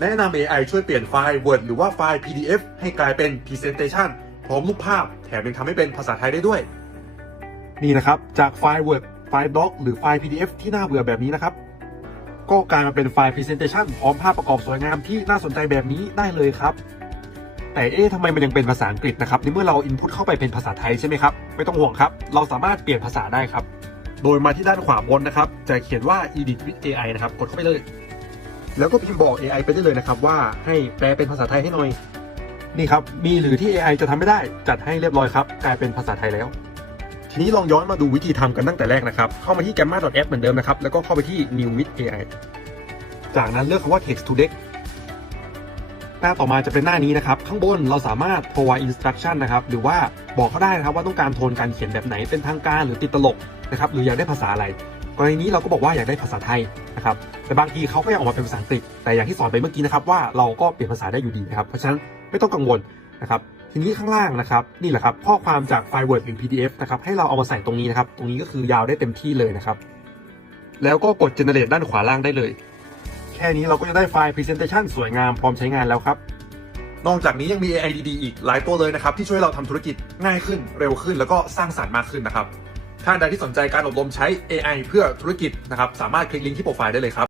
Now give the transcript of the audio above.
แนะนำ AI ช่วยเปลี่ยนไฟล์ Word หรือว่าไฟล์ PDF ให้กลายเป็น Presentation พร้อมรูปภาพ แถมยังทำให้เป็นภาษาไทยได้ด้วย นี่นะครับ จากไฟล์ Word ไฟล์ Doc หรือไฟล์ PDF ที่น่าเบื่อแบบนี้นะครับ ก็กลายมาเป็นไฟล์ Presentation พร้อมภาพประกอบสวยงามที่น่าสนใจแบบนี้ได้เลยครับ แต่เอ๊ะทำไมมันยังเป็นภาษาอังกฤษนะครับในเมื่อเรา input เข้าไปเป็นภาษาไทยใช่ไหมครับไม่ต้องห่วงครับ เราสามารถเปลี่ยนภาษาได้ครับ โดยมาที่ด้านขวาบนนะครับ จะเขียนว่า edit with AI นะครับกดเข้าไปเลย แล้วก็พิมพ์บอก AI ไปได้เลยนะครับ ว่าให้แปลเป็นภาษาไทยให้หน่อย นี่ครับ มีหรือที่ AI จะทำไม่ได้จัดให้เรียบร้อยครับ กลายเป็นภาษาไทยแล้ว ทีนี้ลองย้อนมาดูวิธีทำกันตั้งแต่แรกนะครับ เข้ามาที่ gamma.app เหมือนเดิมนะครับ แล้วก็เข้าไปที่ new with AI จากนั้นเลือกคำว่า text to deck หน้าต่อมาจะเป็นหน้านี้นะครับ ข้างบนเราสามารถ provide instruction นะครับ หรือว่าบอกเขาได้นะครับว่าต้องการโทนการเขียนแบบไหนเป็นทางการหรือติดตลกนะครับ หรืออยากได้ภาษาอะไร กรณีนี้เราก็บอกว่าอยากได้ภาษาไทยนะครับแต่บางทีเขาก็ยังออกมาเป็นภาษาอังกฤษ แต่อย่างที่สอนไปเมื่อกี้นะครับว่าเราก็เปลี่ยนภาษาได้อยู่ดีนะครับเพราะฉะนั้นไม่ต้องกังวลนะครับทีนี้ข้างล่างนะครับนี่แหละครับข้อความจากไฟล์ Word หรือ PDF นะครับให้เราเอามาใส่ตรงนี้นะครับตรงนี้ก็คือยาวได้เต็มที่เลยนะครับแล้วก็กด generate ด้านขวาล่างได้เลย แค่นี้เราก็จะได้ไฟล์ presentation สวยงามพร้อมใช้งานแล้วครับนอกจากนี้ยังมี AI ดีๆอีกหลายตัวเลยนะครับที่ช่วยเราทำธุรกิจง่ายขึ้นเร็วขึ้น แล้วก็สร้างสรรค์มากขึ้นนะครับ ท่านใดที่สนใจการอบรมใช้ AI เพื่อธุรกิจนะครับ สามารถคลิกลิงก์ที่โปรไฟล์ได้เลยครับ